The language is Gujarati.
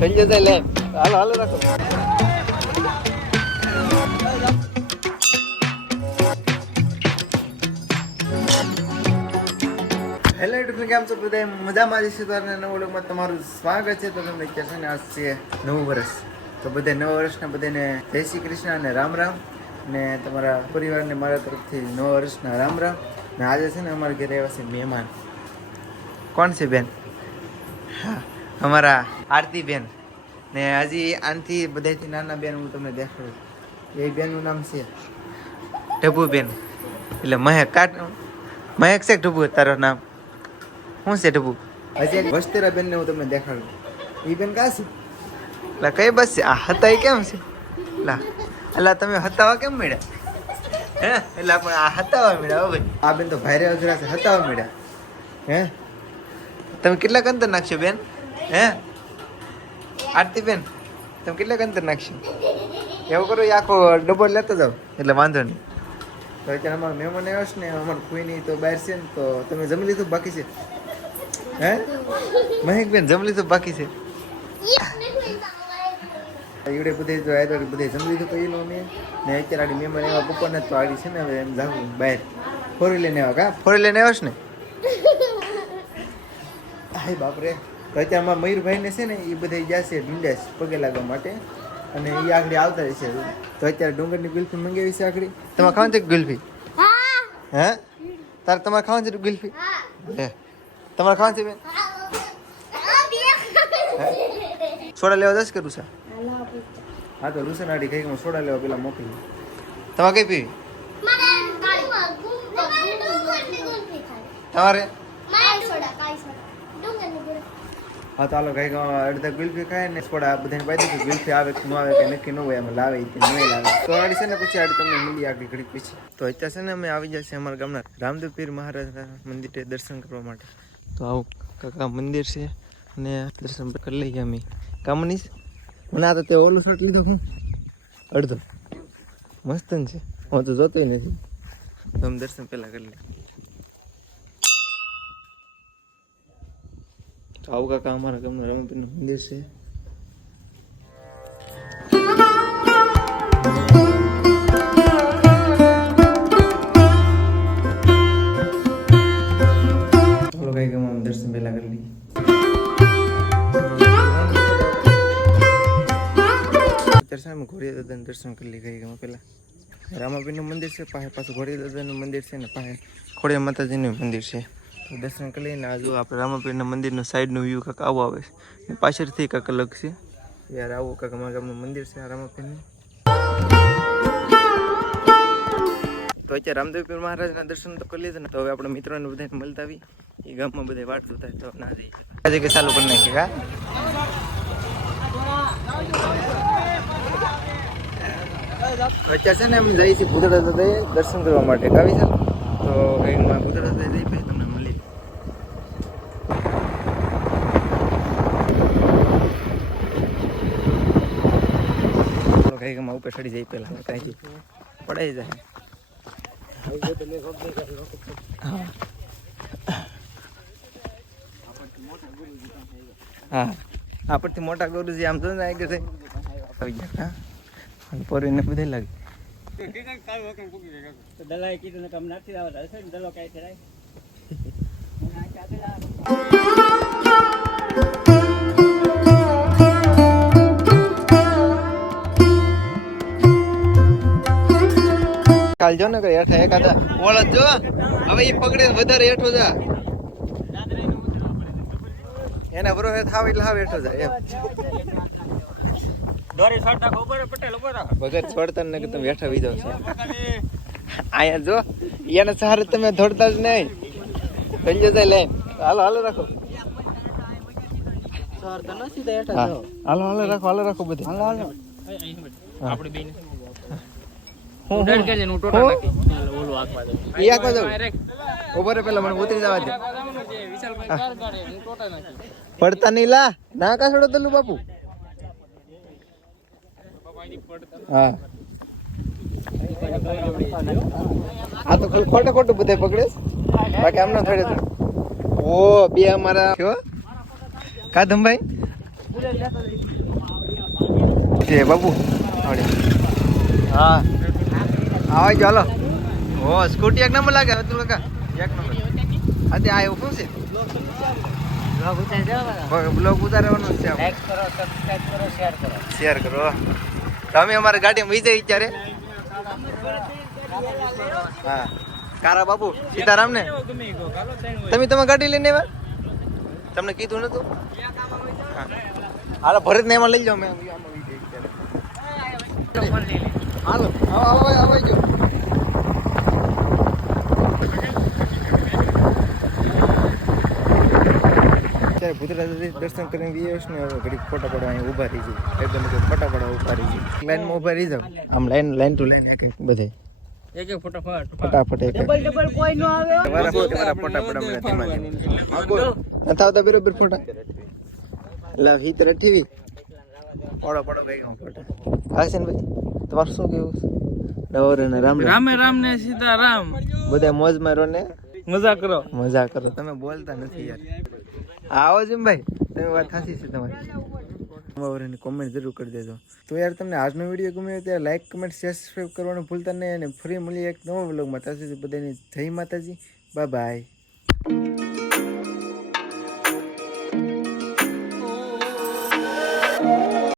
સંજય જાય લે હાલો હાલો રાખો હેલો યુટ્યુબ કેમ છો બધા મજામાં જશે તો નવો વ્લોગમાં તમારું સ્વાગત છે. તો તમને કહે છે ને આજ છે નવું વર્ષ, તો બધા નવા વર્ષના બધાને જય શ્રી કૃષ્ણ અને રામ રામ ને તમારા પરિવારને મારા તરફથી નવા વર્ષના રામ રામ. ને આજે છે ને અમારા ઘરે આવ્યા છે મહેમાન. કોણ છે બેન? હા અમારા આરતી બેન. ને હજી આનથી બધાથી નાના બેન હું તમને દેખાડું. એ બેનનું નામ છે ઢબુ બેન, એટલે મહેક કાટ મહેક છે ઢબુ તારો નામ શું છે ઢબુ? હજી એક વસ્તેરા બેનને હું તમને દેખાડું. એ બેન કાં છે? એટલે કઈ બસ છે આ હતા એ કેમ છે? એટલે તમે હતાવા કેમ મળ્યા? હે એટલે પણ આ હતાવા મળ્યા હો ભાઈ. આ બેન તો ભાઈરે અઘરા છે, હતાવા મળ્યા. હે તમે કેટલાક અંતર નાખશો બેન? હે આરતી બેન તમે કેટલાક અંતર નાખશો? એવું કરો એ આખો ડબ્બો લેતા જાઓ એટલે વાંધો નહીં. તો અત્યારે અમારા મહેમાન આવ્યો છે ને અમારા કોઈની તો બહાર છે ને, તો તમે જમી લીધું બાકી છે? હે મહેક બેન જમી લીધું બાકી છે? એવડે બધે તો આ બધે જમી લીધું તો એ લો મેં ને અત્યારે આડી મહેમાન એવા બપોરના તો આડી છે ને હવે એમ જાવું બહાર ફોરી લઈને આવ્યા. કા ફોરી લઈને આવ્યો છે ને? હાય બાપરે. તો અત્યારે અમારા મયુરભાઈને છે ને એ બધા ગયા છે ઢીંડાસ પગે લાગવા માટે અને એ આગળ આવતા રહેશે. તો અત્યારે ડુંગરની ગુલ્ફી મંગાવી છે આગળ. તમારે ખાવાનું છે ગુલ્ફી? હે તારે તમારે ખાવાનું છે ગુલ્ફી? હે તમારે ખાવાનું છે બેન? સોડા લેવા જશે કે રૂસા? હા તો રૂસા નાડી કઈ સોડા લેવા પેલા મોકલી. તમારે કઈ પીવી? તમારે? હા તો હાલો કઈ અડધા ગુલ્ફી ખાય ને સોડા બધાને પાઈ દે. ગુલ્ફી આવે કે ન આવે કે નક્કી ન હોય, એમાં લાવે કે નહીં લાવે. તો આડી છે ને પછી આડી તમને મળી આગળ ઘડી પછી. તો અત્યારે છે ને અમે આવી જશે અમારા ગામના રામદેવ પીર મહારાજના મંદિરે દર્શન કરવા માટે. તો આવું કાકા મંદિર છે અને દર્શન કરી લઈએ અમે. કામની મને આ તો તે ઓલું શર્ટ લીધો હું અડધો મસ્ત છે, હું તો જોતોય નથી. તો અમે દર્શન પહેલાં કરી લઈએ. તો આવું કાકા અમારા ગામનું રામપીરનું મંદિર છે. ચાલો કઈ ગામ દર્શન પહેલા કરી લઈએ. અત્યારે ઘોડિયા દાદાનું દર્શન કરી લઈએ કઈ ગામ પહેલા. રામાપીરનું મંદિર છે, પાસે પાછું ઘોડિયા દાદાનું મંદિર છે ને પાસે ખોડિયા માતાજીનું મંદિર છે. તો દર્શન કરી લઈને આજુ આપણે રામાપીરના મંદિરનું સાઈડનું વ્યૂ કાંક આવો આવે છે ને પાછળથી કાંક અલગ છે યાર. આવું કાંક અમારા ગામનું મંદિર છે આ રામાપીરનું. તો અત્યારે રામદેવપીર મહારાજના દર્શન તો કરી લીધા ને, તો હવે આપણે મિત્રોને બધાને મળતા આવી. એ ગામમાં બધા વાટ જોતા તો ના જઈએ આજે કે ચાલુ કરી નાખીએ. કા અત્યારે છે ને અમે જઈએ છીએ ભૂતળા દાદાએ દર્શન કરવા માટે. આવી ચાલો તો કંઈક ભૂતળા દાદાએ જઈ પછી તમને મળી. કંઈક ઉપર ચડી જાય પહેલા કાંઈ પડાઈ જાય. હા આપણથી મોટા ગુરુજી આમ તો આગળ આવી ગયા. હા પોરીને બધે લાગે. દલાઈ કીધું ને કામ નથી આવતા હશે ને દલો કઈ છે. કાલ જો ને કઈ હેઠા એકાદા ઓળખ જો હવે એ પકડે વધારે હેઠો જા એના બરોબર થાવ એટલે હાવ હેઠો જાય એમ. દોરી છોડતા ખબર પટેલ ઉપર વગર છોડતા ને કે તમે હેઠા વી જાવ છો. આયા જો એને સહારે તમે દોડતા જ નહીં. સંજય જાય લઈને હાલો હાલો રાખો. સહાર તો નથી તો હેઠા જાવ. હાલો હાલો રાખો બધે. હાલો હાલો આપણે બેન હું ડર કે હું ટોટા નાખી ઓલો આખવા દે. ઈ આખવા દે ઉપર પેલા મને ઉતરી જવા દે. વિશાલભાઈ કાર ગાડે હું ટોટા નાખી પડતા નહીં લા ના કા છોડો તલ્લુ બાપુ. હા આ તો ખોટું ખોટું બધે પકડે બાકી આમ ના થડે. ઓ બે અમારા કાદમભાઈ છે બાપુ હા આવા જો હાલો ઓ સ્કૂટી એક નંબર લાગે તું કાકા એક નંબર હા તે આ એવું શું છે બ્લોગ ઉતારવાનો છે લાઈક કરો સબસ્ક્રાઇબ કરો શેર કરો તમે અમારી ગાડીમાં વહી જાય ત્યારે હા કારા બાપુ સીતારામ ને તમે ગાડી લઈને આવ્યા તમને કીધું નતું હાલો ભરત ને એમાં લઈ જાઓ મેં હાલો આવો જો ભૂતરાજ દર્શન કરીને વિયેશ ને હવે ઘડીક ફોટા પડવા અહીંયા ઊભા રહી જાય એકદમ ફોટા પડવા ઊભા રહી જાય લાઈનમાં ઊભા રહી જાવ આમ લાઈન ટુ લાઈન બધે એક ફટાફટ ડબલ કોઈ નો આવે મારા ફોટા પડવા મને તેમાં નથી આવતા બરોબર ફોટા લા હિત રઠીવી પડો ગઈ હું ફોટા હાસન ભાઈ તમારું શું કેવું નવરે ને રામ ને સીતારામ બધા મોજમાં રહો ને મજા કરો તમે બોલતા નથી યાર આવો જીમ ભાઈ તમે વાત સાચી છે તમારી કોમેન્ટ જરૂર કરી દેજો તો યાર તમને આજનો વિડીયો ગમ્યો ત્યારે લાઈક કમેન્ટ શેર સબસ્ક્રાઈબ કરવાનું ભૂલતા નહીં અને ફરી મળીએ એક નવો વ્લોગમાં ત્યાં સુધી બધાની જય માતાજી બાય